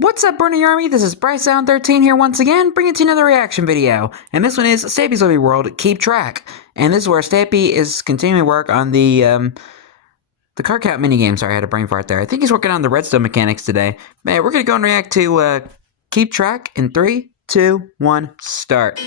What's up, Burning Army? This is BryceAllen13 here once again, bringing to you another reaction video. And this one is Stampy's Living World Keep Track. And this is where Stampy is continuing work on the card count minigame. Sorry, I had a brain fart there. I think he's working on the redstone mechanics today. Man, we're gonna go and react to Keep Track in 3, 2, 1, start.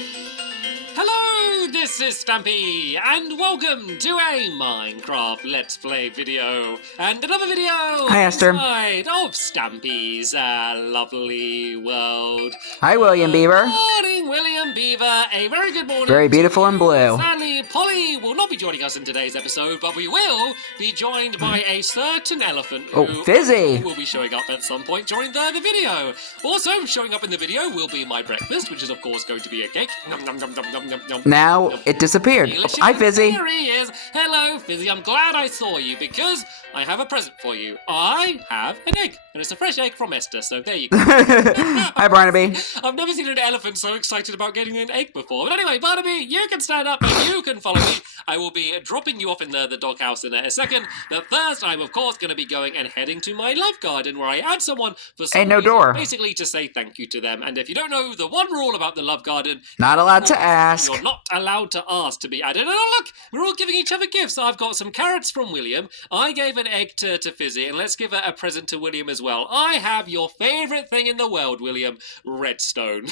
Hello, this is Stampy, and welcome to a Minecraft Let's Play video, and another video Hi, Esther. inside of Stampy's lovely world. Hi, William Beaver. Morning, William Beaver. A very good morning. Very beautiful and blue. Sadly, Polly will not be joining us in today's episode, but we will be joined by a certain elephant Oh, Fizzy. who will be showing up at some point during the video. Also, showing up in the video will be my breakfast, which is of course going to be a cake. Nom, nom, nom, nom, nom, nom, nom. Now it disappeared. Delicious. Hi, Fizzy. There he is. Hello, Fizzy. I'm glad I saw you because I have a present for you. I have an egg, and it's a fresh egg from Esther, so there you go. Hi, Barnaby. I've never seen an elephant so excited about getting an egg before. But anyway, Barnaby, you can stand up and you can follow me. I will be dropping you off in the doghouse in a second. But first, I'm of course going to be going and heading to my love garden where I add someone for some Ain't no reason, door. basically to say thank you to them. And if you don't know the one rule about the love garden, Not allowed to ask. you're not allowed to ask to be added. Oh, look, we're all giving each other gifts. I've got some carrots from William. I gave an egg to Fizzy, and let's give a present to William as well. I have your favourite thing in the world, William, redstone.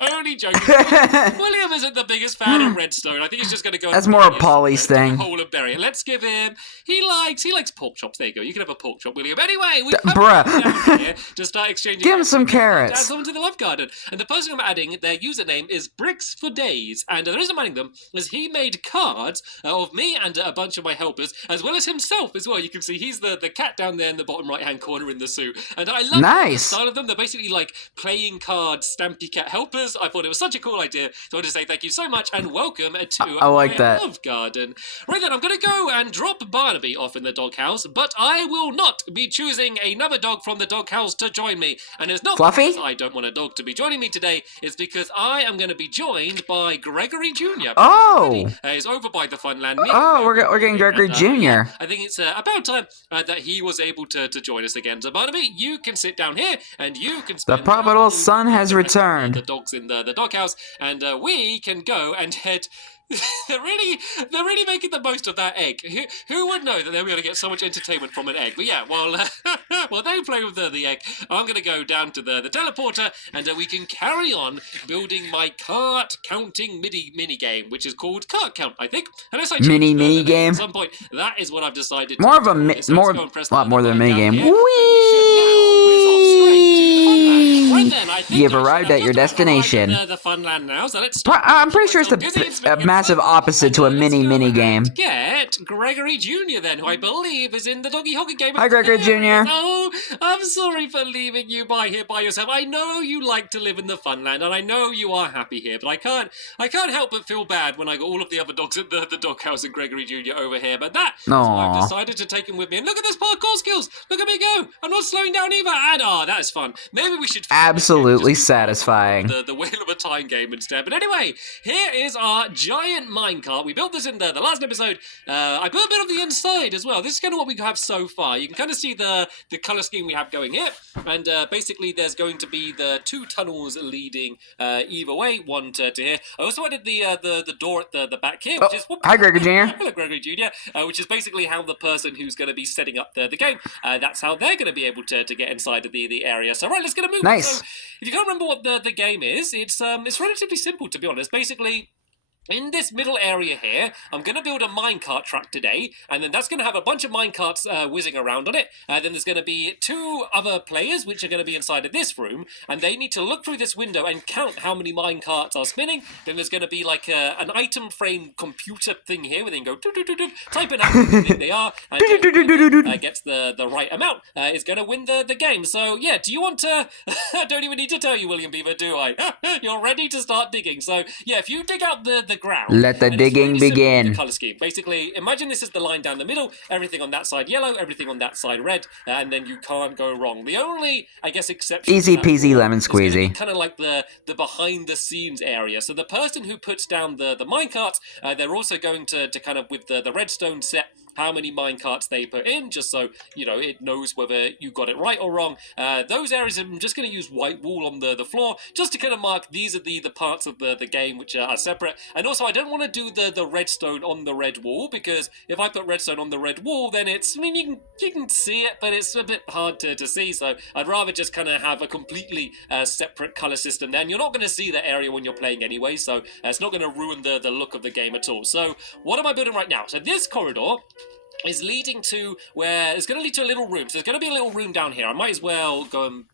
Only joking. William isn't the biggest fan of redstone. I think he's just going to go. That's more a Polly's thing. Hole and bury it. Let's give him. He likes pork chops. There you go. You can have a pork chop, William. Anyway, we Bruh. down here to start exchanging. Give him some Add carrots. someone to the love garden, and the person I'm adding, their username is Bricks for Days, and the reason I'm adding them is he made cards of me and a bunch of my helpers, as well as himself as well. You can see he's the cat down there in the bottom right hand corner in the suit, and I love the style of them. They're basically like playing cards, Stampy cat helpers. I thought it was such a cool idea, so I want to say thank you so much and welcome to I like my that. love garden. Right then, I'm going to go and drop Barnaby off in the doghouse, but I will not be choosing another dog from the doghouse to join me, and it's not Fluffy? because I don't want a dog to be joining me today. It's because I am going to be joined by Gregory Jr. Oh. He's over by the Funland. Oh, we're getting Gregory Jr. I think it's about time that he was able to join us again. So Barnaby, you can sit down here and you can spend The prodigal son has returned. the dogs in the doghouse, and we can go and head. they're really making the most of that egg. Who would know that they were going to get so much entertainment from an egg? But yeah, while they play with the egg, I'm going to go down to the teleporter, and we can carry on building my cart counting mini game, which is called Cart Count, I think. Unless I Mini the game. at some point. That is what I've decided. More of a lot more than a mini game. You've arrived at your destination. The Funland now, so let's start. I'm pretty sure it's a massive opposite to a mini game. Get Gregory Jr. then, who I believe is in the Doggy Hoggy game. Hi, Gregory Jr. Oh, I'm sorry for leaving you here by yourself. I know you like to live in the Funland, and I know you are happy here, but I can't help but feel bad when I got all of the other dogs at the doghouse and Gregory Jr. over here. But that's why I've decided to take him with me. And look at this parkour skills. Look at me go. I'm not slowing down either. And that is fun. Maybe we should absolutely satisfying. The Wheel of a Time game instead. But anyway, here is our giant minecart. We built this in the last episode. I put a bit of the inside as well. This is kind of what we have so far. You can kind of see the color scheme we have going here, and basically there's going to be the two tunnels leading either way, one to here. I also added the door at the back here, which is hi, Gregory Jr. Hello, Gregory Jr. Which is basically how the person who's going to be setting up the game, that's how they're going to be able to get inside of the area. So right, let's get a move. Nice. So, if you can't remember what the game is, it's relatively simple, to be honest. Basically, in this middle area here, I'm going to build a minecart track today, and then that's going to have a bunch of minecarts whizzing around on it. Then there's going to be two other players, which are going to be inside of this room, and they need to look through this window and count how many minecarts are spinning. Then there's going to be like an item frame computer thing here, where they can go type it out, and they are, and whoever gets the right amount is going to win the game. So yeah, do you want to? I don't even need to tell you, William Beaver, do I? You're ready to start digging. So yeah, if you dig out the ground. Let the digging begin. The color scheme. Basically, imagine this is the line down the middle. Everything on that side yellow, everything on that side red, and then you can't go wrong. The only, I guess, exception. Easy peasy lemon squeezy. Kind of like the behind the scenes area. So the person who puts down the minecarts, they're also going to kind of with the redstone set how many minecarts they put in, just so, it knows whether you got it right or wrong. Those areas, I'm just going to use white wool on the floor, just to kind of mark these are the parts of the game which are separate. And also, I don't want to do the redstone on the red wall, because if I put redstone on the red wall, then you can see it, but it's a bit hard to see, so I'd rather just kind of have a completely separate color system there. And you're not going to see that area when you're playing anyway, so it's not going to ruin the look of the game at all. So what am I building right now? So this corridor is leading to where it's going to lead to a little room. So there's going to be a little room down here. I might as well go and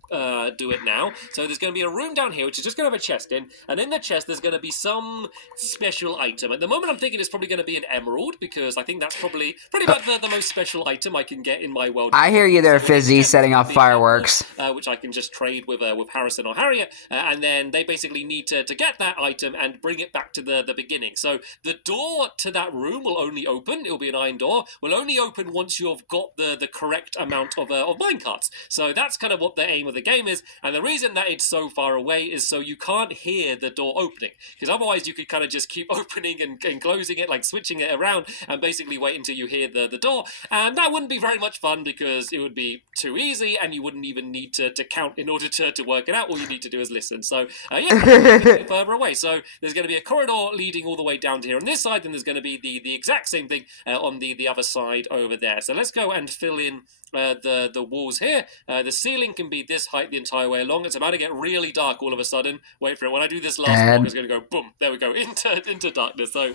do it now. So there's going to be a room down here, which is just going to have a chest in. And in the chest, there's going to be some special item. At the moment, I'm thinking it's probably going to be an emerald, because I think that's probably pretty much the most special item I can get in my world. I hear you there, Fizzy, setting off fireworks. Which I can just trade with Harrison or Harriet. And then they basically need to get that item and bring it back to the beginning. So the door to that room will only open. It'll be an iron door. Will only open once you've got the correct amount of minecarts. So that's kind of what the aim of the game is. And the reason that it's so far away is so you can't hear the door opening, because otherwise you could kind of just keep opening and closing it, like switching it around, and basically wait until you hear the door. And that wouldn't be very much fun, because it would be too easy, and you wouldn't even need to count in order to work it out. All you need to do is listen. So yeah, further away. So there's going to be a corridor leading all the way down to here on this side, and there's going to be the exact same thing on the other side over there. So let's go and fill in the walls here. The ceiling can be this height the entire way along. It's about to get really dark all of a sudden. Wait for it. When I do this last block, it's going to go boom. There we go, into darkness. So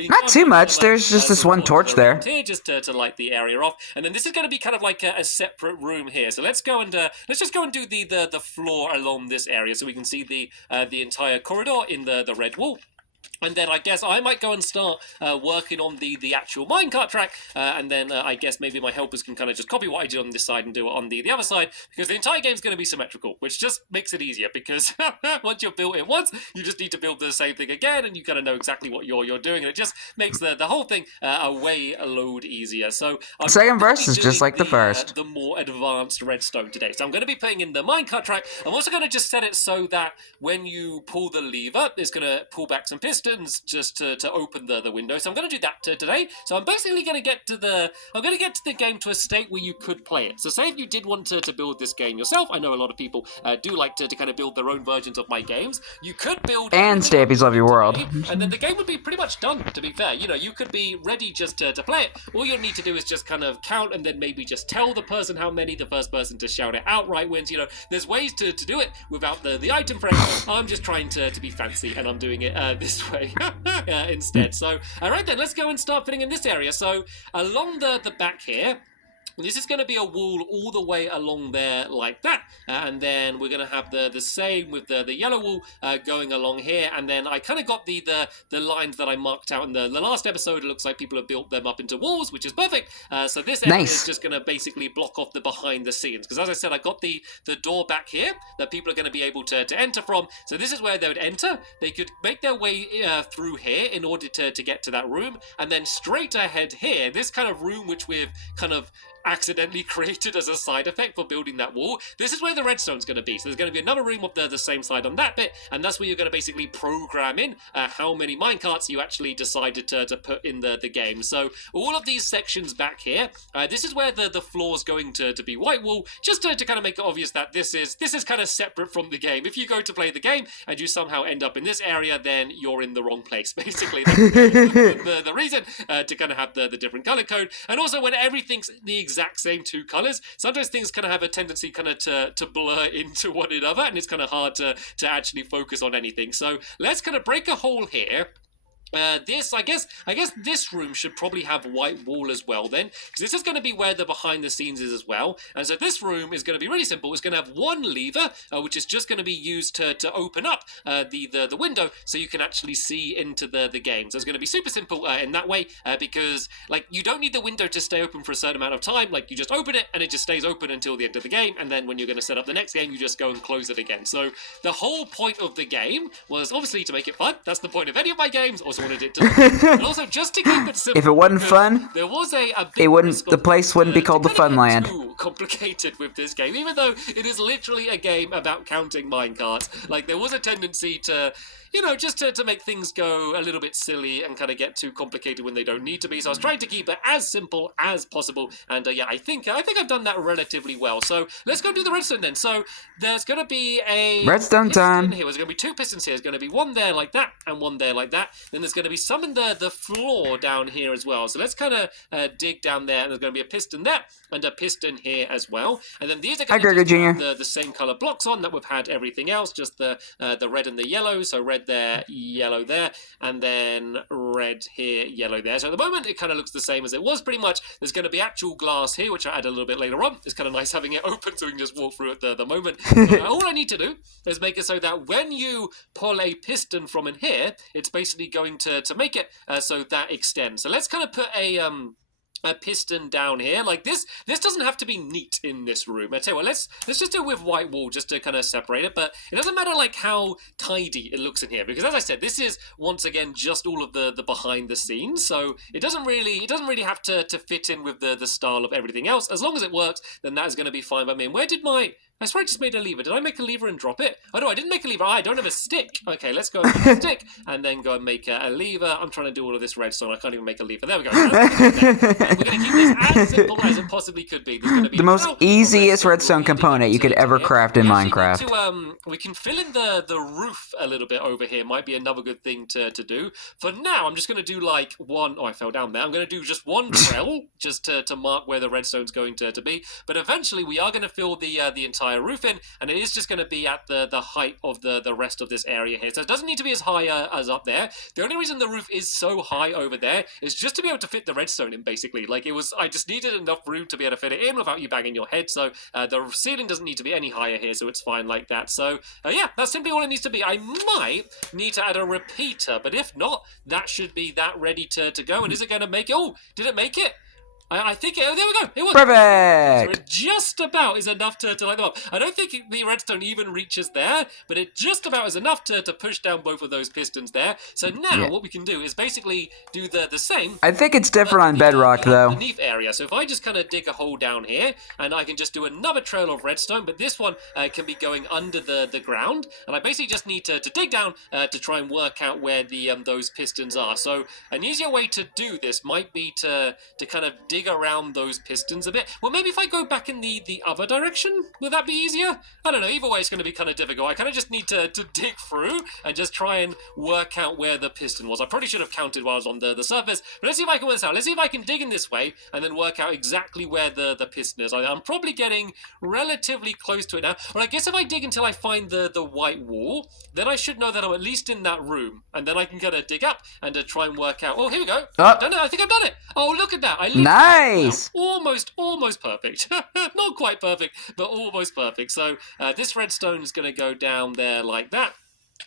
not too much. There's just this one torch there. Here, just to light the area off. And then this is going to be kind of like a separate room here. So let's go and let's just go and do the floor along this area, so we can see the entire corridor in the red wall. And then I guess I might go and start working on the actual minecart track, and then I guess maybe my helpers can kind of just copy what I did on this side and do it on the other side, because the entire game's going to be symmetrical, which just makes it easier, because once you've built it once, you just need to build the same thing again, and you kind of know exactly what you're doing, and it just makes the whole thing a load easier. So the second verse is just like the first. The more advanced redstone today. So I'm going to be putting in the minecart track. I'm also going to just set it so that when you pull the lever, it's going to pull back some pistons just to open the window. So I'm going to do that today. So I'm basically going to get to the game to a state where you could play it. So say if you did want to build this game yourself, I know a lot of people do like to kind of build their own versions of my games. You could build and Stampy's Love Your World, and then the game would be pretty much done, to be fair. You could be ready just to play it. All you need to do is just kind of count, and then maybe just tell the person how many. The first person to shout it outright wins. There's ways to do it without the item frame. I'm just trying to be fancy, and I'm doing it this way instead. So alright then, let's go and start fitting in this area. So along the back here, this is going to be a wall all the way along there like that, and then we're going to have the same with the yellow wall going along here, and then I kind of got the lines that I marked out in the last episode. It looks like people have built them up into walls, which is perfect. So this area is just going to basically block off the behind the scenes, because as I said, I got the door back here that people are going to be able to enter from. So this is where they would enter. They could make their way through here in order to get to that room, and then straight ahead here, this kind of room which we've kind of accidentally created as a side effect for building that wall. This is where the redstone's going to be. So there's going to be another room of the same side on that bit, and that's where you're going to basically program in how many minecarts you actually decided to put in the game. So all of these sections back here, this is where the floor's going to be white wall, just to kind of make it obvious that this is kind of separate from the game. If you go to play the game and you somehow end up in this area, then you're in the wrong place, basically. That's the reason to kind of have the different color code. And also, when everything's the exact same two colors, sometimes things kind of have a tendency kind of to blur into one another, and it's kind of hard to actually focus on anything. So let's kind of break a hole here. This, I guess this room should probably have white wall as well then, because this is going to be where the behind the scenes is as well. And so this room is going to be really simple. It's going to have one lever, which is just going to be used to open up the window, so you can actually see into the game. So it's going to be super simple in that way, because like you don't need the window to stay open for a certain amount of time. Like you just open it and it just stays open until the end of the game, and then when you're going to set up the next game, you just go and close it again. So the whole point of the game was obviously to make it fun. That's the point of any of my games. Also wanted it to and also just to keep it simple. If it wasn't fun, there was the place wouldn't be called the Funland. Too complicated with this game, even though it is literally a game about counting minecarts. Like there was a tendency to just to make things go a little bit silly and kind of get too complicated when they don't need to be. So I was trying to keep it as simple as possible, and yeah, I think I've done that relatively well. So let's go do the redstone then. So there's going to be a Redstone piston time. here. There's going to be 2 pistons here. There's going to be one there like that and one there like that. Then there's going to be some in the floor down here as well. So let's kind of dig down there, and there's going to be a piston there and a piston here as well. And then these are going to have the same color blocks on that we've had everything else, just the red and the yellow. So red there, yellow there, and then red here, yellow there. So at the moment, it kind of looks the same as it was pretty much. There's going to be actual glass here, which I add a little bit later on. It's kind of nice having it open so we can just walk through it the moment. So, all I need to do is make it so that when you pull a piston from in here, it's basically going to make it so that extends. So let's kind of put a piston down here like this. This doesn't have to be neat in this room. I tell you what, let's just do it with white wall just to kind of separate it. But it doesn't matter like how tidy it looks in here, because as I said, this is once again just all of the behind the scenes. So it doesn't really have to fit in with the style of everything else. As long as it works, then that is going to be fine by me. And where did I swear I just made a lever. Did I make a lever and drop it? Oh no, I didn't make a lever. I don't have a stick. Okay, let's go and make a stick and then go and make a lever. I'm trying to do all of this redstone. I can't even make a lever. There we go. We're going to keep this as simple as it possibly could be. There's going to be the most easiest redstone component you could ever craft in Minecraft. We can fill in the roof a little bit over here. Might be another good thing to do. For now, I'm just going to do like one... Oh, I fell down there. I'm going to do just one trail just to mark where the redstone's going to be. But eventually, we are going to fill the entire roof in, and it is just going to be at the height of the rest of this area here. So it doesn't need to be as high as up there. The only reason the roof is so high over there is just to be able to fit the redstone in, basically. Like I just needed enough room to be able to fit it in without you banging your head. So the ceiling doesn't need to be any higher here, so it's fine like that. So yeah, that's simply all it needs to be. I might need to add a repeater, but if not, that should be that ready to go. And is it going to make it? Oh, did it make it? I think there we go. It was perfect. So it just about is enough to light them up. I don't think the redstone even reaches there, but it just about is enough to push down both of those pistons there. So now what we can do is basically do the same. I think it's different on bedrock though. Underneath area. So if I just kind of dig a hole down here, and I can just do another trail of redstone, but this one can be going under the ground, and I basically just need to dig down to try and work out where the those pistons are. So an easier way to do this might be to kind of dig around those pistons a bit. Well, maybe if I go back in the other direction, will that be easier? I don't know. Either way, it's going to be kind of difficult. I kind of just need to dig through and just try and work out where the piston was. I probably should have counted while I was on the surface, but let's see if I can work this out. Let's see if I can dig in this way and then work out exactly where the piston is. I'm probably getting relatively close to it now. Well, I guess if I dig until I find the white wall, then I should know that I'm at least in that room, and then I can kind of dig up and try and work out. Oh, here we go. I've done it. I think I've done it. Oh, look at that. Nice. Almost perfect. Not quite perfect, but almost perfect. So this redstone is going to go down there like that.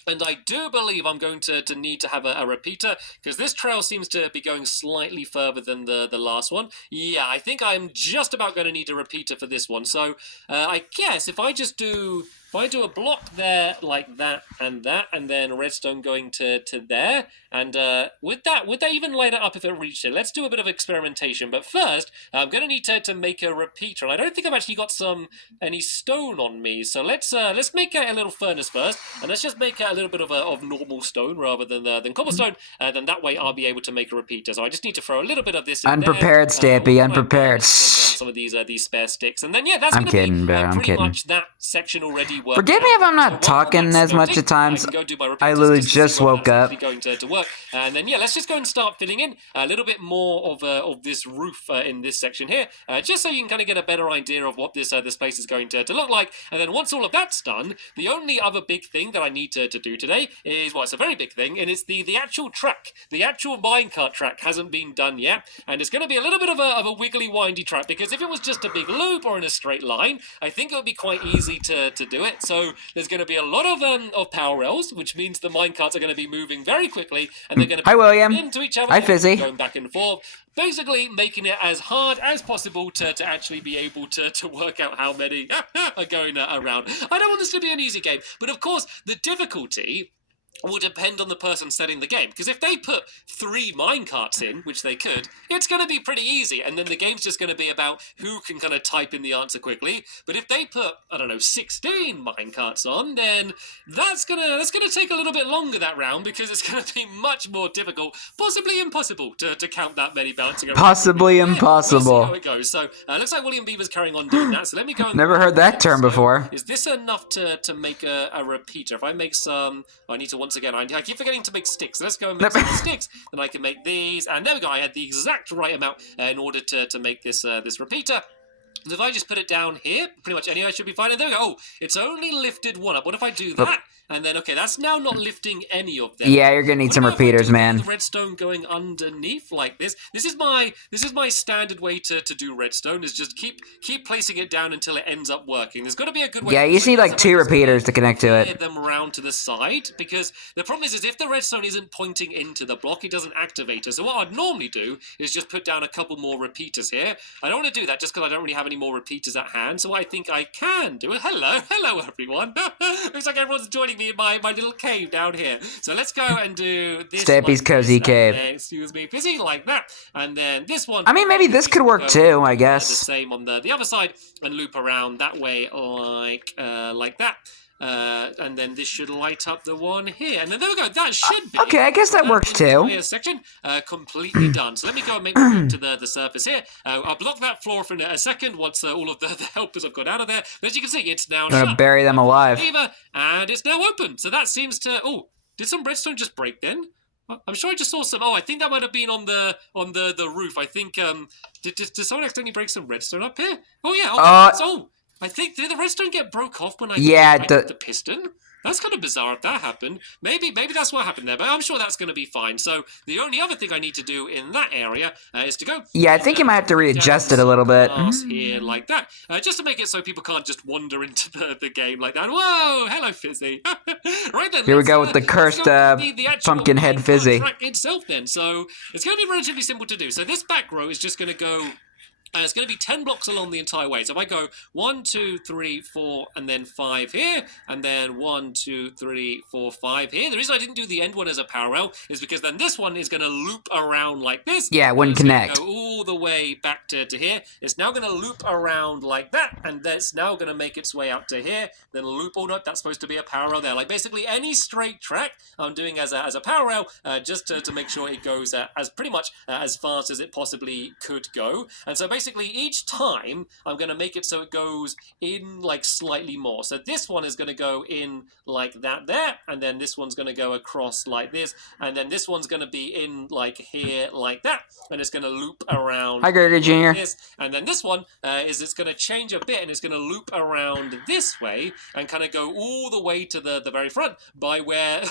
And I do believe I'm going to need to have a repeater, because this trail seems to be going slightly further than the last one. Yeah, I think I'm just about going to need a repeater for this one. So I guess if I just do... If I do a block there like that, and then redstone going to there, and would that even light it up if it reached it? Let's do a bit of experimentation. But first, I'm going to need to make a repeater, and I don't think I've actually got any stone on me. So let's make a little furnace first, and let's just make a little bit of normal stone rather than cobblestone. Then that way I'll be able to make a repeater. So I just need to throw a little bit of this in unprepared, there. Stampy, unprepared. Some of these spare sticks, and then yeah, that's going to be pretty much that section already. Forgive me if I'm not talking as much at times. I literally just woke up. Going to work, and then yeah, let's just go and start filling in a little bit more of this roof in this section here, just so you can kind of get a better idea of what this place is going to look like. And then once all of that's done, the only other big thing that I need to do today is, well, it's a very big thing, and it's the actual track. The actual minecart track hasn't been done yet, and it's going to be a little bit of a wiggly, windy track, because if it was just a big loop or in a straight line, I think it would be quite easy to do it. So there's going to be a lot of power rails, which means the minecarts are going to be moving very quickly, and they're going to be into each other, going back and forth, basically making it as hard as possible to actually be able to work out how many are going around. I don't want this to be an easy game, but of course the difficulty will depend on the person setting the game. Because if they put 3 minecarts in, which they could, it's going to be pretty easy. And then the game's just going to be about who can kind of type in the answer quickly. But if they put, I don't know, 16 minecarts on, then that's gonna take a little bit longer that round, because it's going to be much more difficult, possibly impossible, to count that many bouncing around. Possibly impossible. We'll see how it goes. So looks like William Beaver's carrying on doing that. So let me go. And Never heard that term before. Is this enough to make a repeater? If I make some, I need to once again. I keep forgetting to make sticks. So let's go and make some sticks. Then I can make these, and there we go. I had the exact right amount in order to make this this repeater. So if I just put it down here, pretty much anywhere, I should be fine. And there we go. Oh, it's only lifted one up. What if I do that? And then, okay, that's now not lifting any of them. Yeah, you're gonna need some repeaters, man. The redstone going underneath like this. This is my standard way to do redstone. Is just keep placing it down until it ends up working. There's got to be a good way. Yeah, you just need like 2 repeaters to connect to it. Them around to the side, because the problem is if the redstone isn't pointing into the block, it doesn't activate it. So what I'd normally do is just put down a couple more repeaters here. I don't want to do that just because I don't really have any more repeaters at hand. So I think I can do it. Hello everyone. Looks like everyone's joining me in my little cave down here. So let's go and do this. Stampy's cozy cave. Excuse me, busy like that. And then this one. I mean, maybe this could work too, I guess. The same on the other side, and loop around that way like that. And then this should light up the one here. And then there we go. That should be. Okay, I guess that works too. Section completely done. So let me go and make my way to the surface here. I'll block that floor for a second once all of the helpers have got out of there. But as you can see, it's now gonna shut. bury them alive. And it's now open. So that seems to. Oh, did some redstone just break then? I'm sure I just saw some. Oh, I think that might have been on the roof. I think did someone accidentally break some redstone up here? Oh yeah. Oh, I think did the redstone get broke off when I the piston? That's kind of bizarre if that happened. Maybe that's what happened there, but I'm sure that's going to be fine. So the only other thing I need to do in that area is to go. Yeah, I think you might have to readjust it a little bit. Here like that, just to make it so people can't just wander into the game like that. Whoa, hello Fizzy. Right then. Here we go with the cursed pumpkin head Fizzy. Track itself then. So it's going to be relatively simple to do. So this back row is just going to go. It's going to be 10 blocks along the entire way. So if I go 1, 2, 3, 4, and then 5 here, and then 1, 2, 3, 4, 5 here. The reason I didn't do the end one as a parallel is because then this one is going to loop around like this. Yeah, it wouldn't connect. Go all the way back to here. It's now going to loop around like that, and that's now going to make its way out to here. Then loop. Oh no, that's supposed to be a parallel there. Like basically any straight track I'm doing as a parallel, just to make sure it goes as pretty much as fast as it possibly could go. And so basically each time I'm going to make it so it goes in like slightly more. So this one is going to go in like that there, and then this one's going to go across like this, and then this one's going to be in like here like that, and it's going to loop around. Hi, Gregory Jr. Like this. And then this one it's going to change a bit, and it's going to loop around this way and kind of go all the way to the very front by where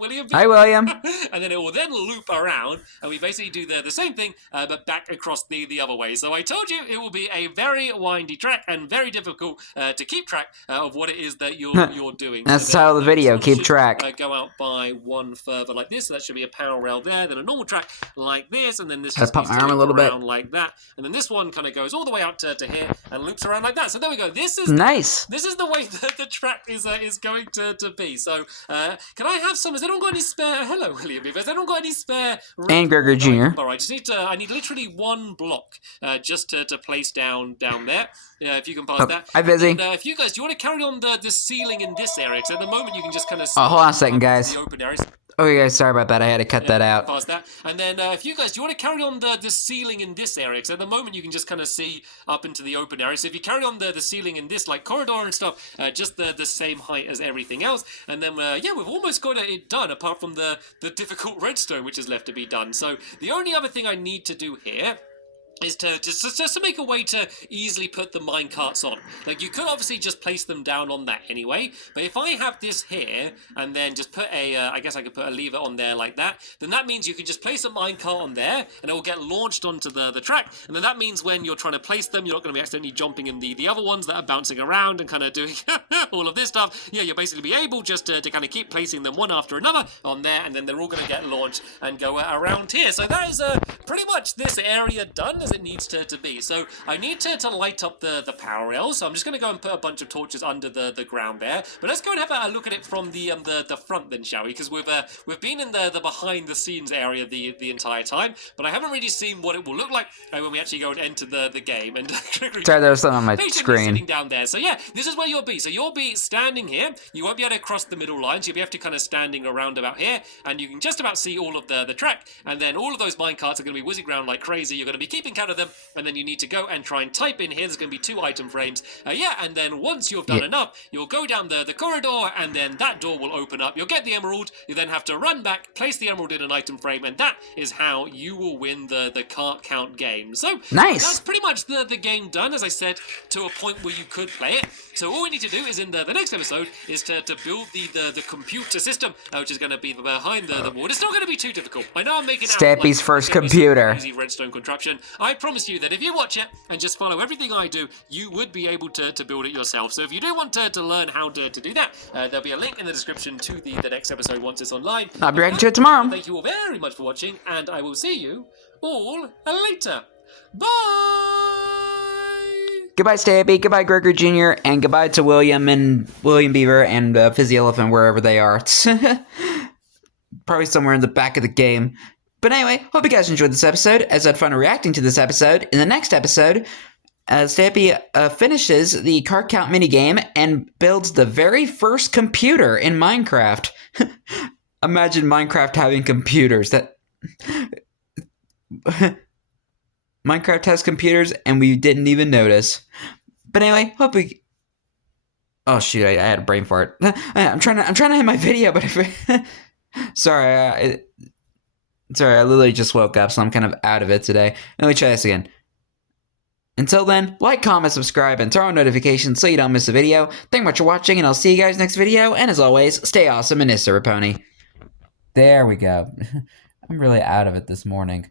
William. Hi, William. And then it will then loop around, and we basically do the same thing, but back across the other way. So I told you it will be a very windy track and very difficult to keep track of what it is that you're doing. That's the title of the video, keep track. Go out by one further like this, so that should be a parallel there, then a normal track like this, and then this just pump my arm a little bit like that, and then this one kind of goes all the way out to here and loops around like that. So there we go. This is nice. This is the way that the track is going to be. So can I have some? Has anyone got any spare? Hello, William. Has anyone got any spare? And Gregory Jr. All right, I need literally one block just to place down there. Yeah, if you can pass that. Hi, Fizzy. And, if you guys, do you want to carry on the ceiling in this area? Because at the moment you can just kind of. Oh, hold on a second, guys. The open areas. Okay, guys, sorry about that. I had to cut that out. Past that. And then if you guys, do you want to carry on the ceiling in this area? Because at the moment you can just kind of see up into the open area. So if you carry on the ceiling in this like corridor and stuff, just the same height as everything else. And then, yeah, we've almost got it done apart from the difficult redstone which is left to be done. So the only other thing I need to do here is to just to make a way to easily put the minecarts on. Like, you could obviously just place them down on that anyway, but if I have this here, and then just put I guess I could put a lever on there like that, then that means you can just place a minecart on there, and it will get launched onto the track, and then that means when you're trying to place them, you're not going to be accidentally jumping in the other ones that are bouncing around and kind of doing all of this stuff. Yeah, you'll basically be able just to kind of keep placing them one after another on there, and then they're all going to get launched and go around here. So that is pretty much this area done. as it needs to be. So I need to light up the power rails. So I'm just going to go and put a bunch of torches under the ground there. But let's go and have a look at it from the front then, shall we? Because we've been in the behind the scenes area the entire time, but I haven't really seen what it will look like when we actually go and enter the game. And sorry, there was something on my screen. Sitting down there. So yeah, this is where you'll be. So you'll be standing here. You won't be able to cross the middle line. So you'll be able to kind of standing around about here, and you can just about see all of the track. And then all of those minecarts are going to be whizzing around like crazy. You're going to be keeping count of them, and then you need to go and try and type in here. There's going to be 2 item frames. Yeah, and then once you've done enough, you'll go down the corridor, and then that door will open up. You'll get the emerald. You then have to run back, place the emerald in an item frame, and that is how you will win the cart count game. So nice. That's pretty much the game done, as I said, to a point where you could play it. So all we need to do is in the next episode is to build the computer system, which is going to be behind the wall. It's not going to be too difficult. I know I'm making Stampy's first computer. Easy redstone contraption. I promise you that if you watch it and just follow everything I do, you would be able to build it yourself. So if you do want to learn how to do that, there'll be a link in the description to the next episode once it's online. I'll be ready to it tomorrow. Thank you all very much for watching, and I will see you all later. Bye! Goodbye, Stampy. Goodbye, Gregor Jr. And goodbye to William Beaver and Fizzy Elephant, wherever they are. Probably somewhere in the back of the game. But anyway, hope you guys enjoyed this episode, as I had fun reacting to this episode. In the next episode, Stampy finishes the card count minigame and builds the very first computer in Minecraft. Imagine Minecraft having computers. Minecraft has computers and we didn't even notice. But anyway, hope we... Oh shoot, I had a brain fart. I'm trying to end my video, but sorry, I literally just woke up, so I'm kind of out of it today. Let me try this again. Until then, like, comment, subscribe, and turn on notifications so you don't miss a video. Thank you much for watching, and I'll see you guys next video. And as always, stay awesome and Pony. There we go. I'm really out of it this morning.